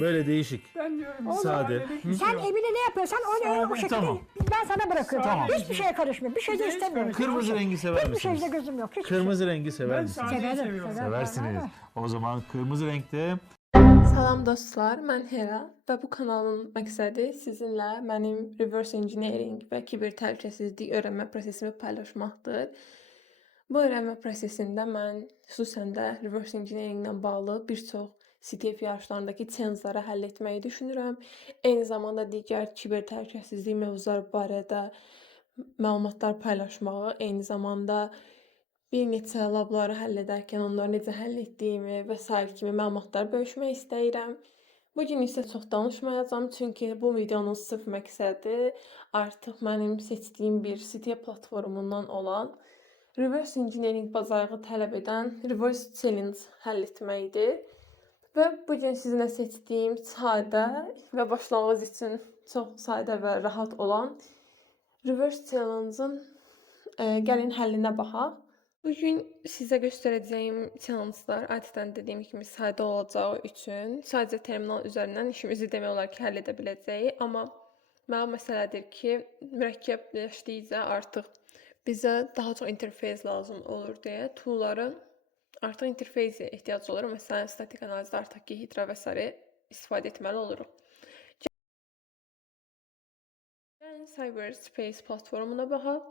Böyle değişik. Ben diyorum Sade. sadede hiç Sen yok. evine ne yapıyorsan onu o şekilde Tamam. ben sana bırakıyorum. Tamam. Hiçbir şeye karışmıyorum. Bir şey de Hiç istemiyorum. Kırmızı rengi sever Hiçbir misiniz? şeyde gözüm yok. Hiçbir Kırmızı rengi sever Ben misiniz? sadeyi Severim, seviyorum. severim. Seversiniz. O zaman kırmızı renkte Salam dostlar, mən Hera və bu kanalın məqsədi sizinlə mənim reverse engineering və kiber təhlükəsizlik öyrənmə prosesimi paylaşmaqdır. Bu öyrənmə prosesində mən xüsusən də reverse engineering ilə bağlı bir çox CTF yarışlarındakı challenge'ları həll etməyi düşünürəm. Eyni zamanda digər kiber təhlükəsizlik mövzuları barədə məlumatlar paylaşmağı, eyni zamanda bir neçə labları həll edərkən onları necə həll etdiyimi və sair kimi məlumatlar bölüşmək istəyirəm. Bu gün isə çox danışmayacağam, çünki bu videonun sırf məqsədi artıq mənim seçdiyim bir CTF platformundan olan reverse engineering bacarığı tələb edən reverse challenge həll etməkdir. Və bu gün sizinlə seçdiyim sadə və başlanğıc üçün çox sadə və rahat olan reverse challenge'ın gəlin həllinə baxaq. Bugün sizə göstərəcəyim challenge'lar adətən dediyim kimi sadə olacağı üçün sadəcə terminal üzərindən işimizi demək olar ki, həll edə biləcəyik. Amma mənim məsələdir ki, mürəkkəbləşdikcə artıq bizə daha çox interfeys lazım olur deyə tool'ların artıq interfeysə ehtiyac olur. Məsələn, statik analizdə artıq ki, Hydra və s. istifadə etməli oluruq. Yəni Cyberspace platformuna baxaq.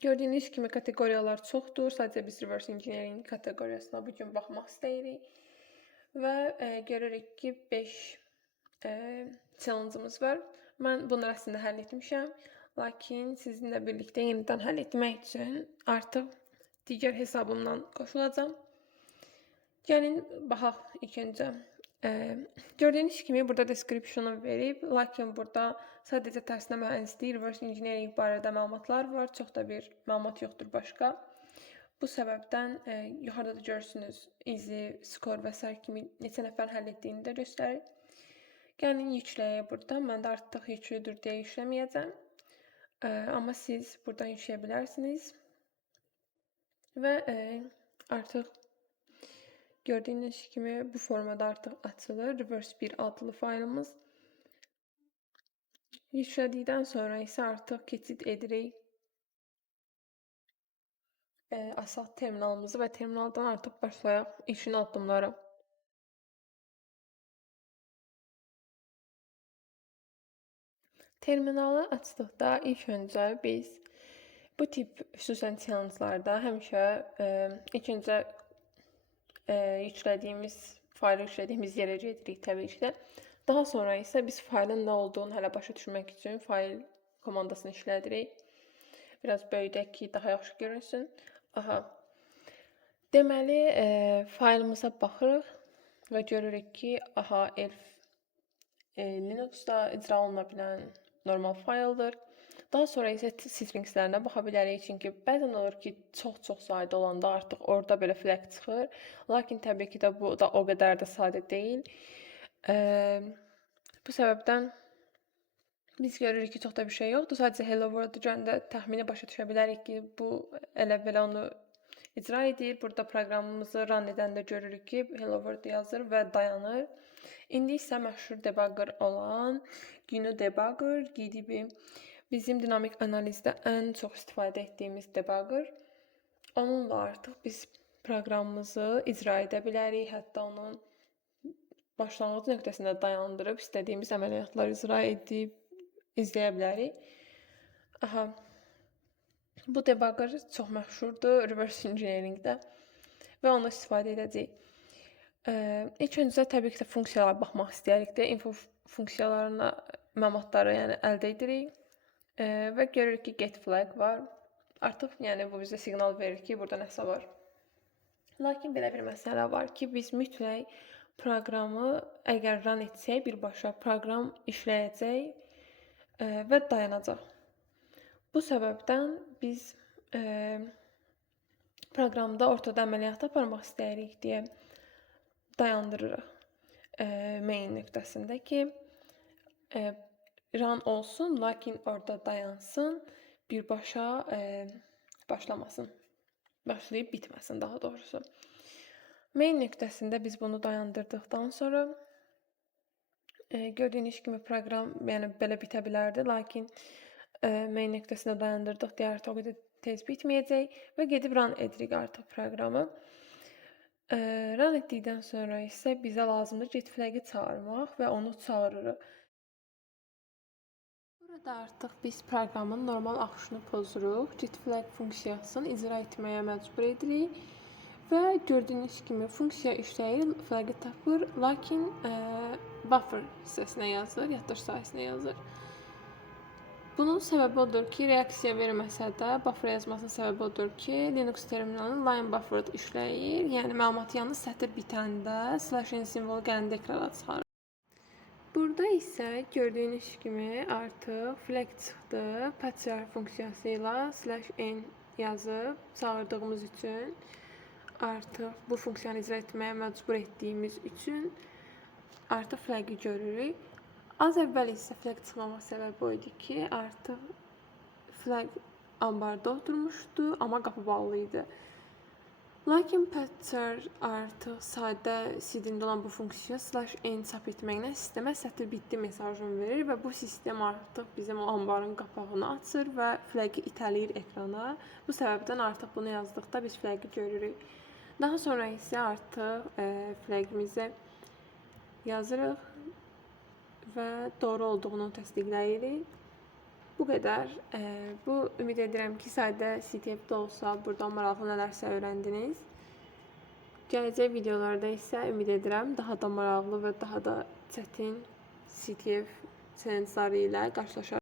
Gördüyünüz kimi kateqoriyalar çoxdur. Sadəcə biz reverse engineering kateqoriyasına bu gün baxmaq istəyirik. Və görürük ki, 5 challenge'ımız var. Mən bunları əslində həll etmişəm. Lakin sizinlə birlikdə yenidən həll etmək üçün artıq digər hesabımdan qoşulacağam. Gəlin baxaq ilk öncə. Gördüyünüz kimi burada description'ı verib, lakin burada sadəcə tərsinə mühəndislik, reverse engineering barədə məlumatlar var. Çox da bir məlumat yoxdur başqa. Bu səbəbdən yuxarıda da görürsünüz, izi, skor və s. kimi neçə nəfər həll etdiyini də göstərir. Gəlin yükləyək burada. Mən də artıq yüklüdür deyə yükləməyəcəm. Amma siz buradan yükləyə bilərsiniz. Və artıq gördüyünüz kimi bu formada artıq açılır. Reverse 1 adlı faylımız. Yüklədikdən sonra isə artıq keçid edirik asad terminalımızı və terminaldan artıq başlayaq işin addımları. Terminalı açdıqda ilk öncə biz bu tip xüsusən challenge'larda həmişə ilk öncə faylı yüklədiyimiz yerə gedirik təbii ki də. Daha sonra isə biz faylın nə olduğunu hələ başa düşmək üçün fayl komandasını işlədirik. Biraz böyüdək ki, daha yaxşı görünsün. Deməli, faylımıza baxırıq və görürük ki, elf Linux'da icra oluna bilən normal fayldır. Daha sonra isə stringslərinə baxa bilərik, çünki bəzən olur ki, çox sadə olanda artıq orada belə flag çıxır. Lakin təbii ki də bu da o qədər də sadə deyil. Bu səbəbdən biz görürük ki, çox da bir şey yoxdur. Sadəcə hello world görəndə təxmini başa düşə bilərik ki, bu elə belə onu icra edir. Burada proqramımızı run edəndə görürük ki, hello world yazır və dayanır. İndi isə məşhur debugger olan GNU Debugger, GDB bizim dinamik analizdə ən çox istifadə etdiyimiz debugger. Onunla artıq biz proqramımızı icra edə bilərik. Hətta onun başlanğıc nöqtəsində dayandırıb istədiyimiz əməliyyatları icra edib izləyə bilərik. Bu debugger çox məşhurdur reverse engineeringdə və onu istifadə edəcəyik. İlk öncə təbii ki də funksiyalara baxmaq istəyirik də, info funksiyalarına məlumatları əldə edirik və görürük ki, get flag var. Artıq bu bizə siqnal verir ki, burada nəsə var. Lakin belə bir məsələ var ki, biz mütləq proqramı əgər run etsək, birbaşa proqram işləyəcək və dayanacaq. Bu səbəbdən biz proqramda ortada əməliyyat aparmaq istəyirik deyə dayandırırıq main nöqtəsində ki, run olsun, lakin orada dayansın, birbaşa başlamasın, başlayıb bitməsin daha doğrusu. Main nöqtəsində biz bunu dayandırdıqdan sonra gördüyünüz kimi proqram yəni belə bitə bilərdi, lakin main nöqtəsində dayandırdıq deyə artıq o qədər tez bitməyəcək və gedib run edirik artıq proqramı. Run etdikdən sonra isə bizə lazımdır get flag-i çağırmaq və onu çağırırıq. Burada artıq biz proqramın normal axışını pozuruq. Get flag funksiyasını icra etməyə məcbur edirik və gördüyünüz kimi funksiya işləyir, flag-i tapır, lakin buffer hissəsinə yazır, yaddaş sahəsinə yazır. Bunun səbəbi odur ki, reaksiya verməsə də buffer yazmasının səbəbi odur ki, Linux terminalı line buffer işləyir. Yəni məlumat yalnız sətr bitəndə /n simvolu gələndə ekrana çıxarır. Burada isə gördüyünüz kimi artıq flag çıxdı. Patchar funksiyası ilə /n yazıb çağırdığımız üçün artıq bu funksiyanı icra etməyə məcbur etdiyimiz üçün artıq flag-i görürük. Az əvvəl isə flag çıxmama səbəbi o idi ki, artıq flag ambarda oturmuşdu, amma qapı bağlı idi. Lakin patcher artıq sadə CD-də olan bu funksiya /n çap etməklə sistemə sətr bitdi mesajını verir və bu sistem artıq bizim ambarın qapağını açır və flag-i itələyir ekrana. Bu səbəbdən artıq bunu yazdıqda biz flag-i görürük. Daha sonra isə artıq flag-imizi yazırıq və doğru olduğunu təsdiqləyirik. Bu qədər. Bu ümid edirəm ki, sadə CTF-də olsa buradan maraqlı nələrsə öyrəndiniz. Gələcək videolarda isə ümid edirəm daha da maraqlı və daha da çətin CTF challenge-ları ilə qarşılaşarıq.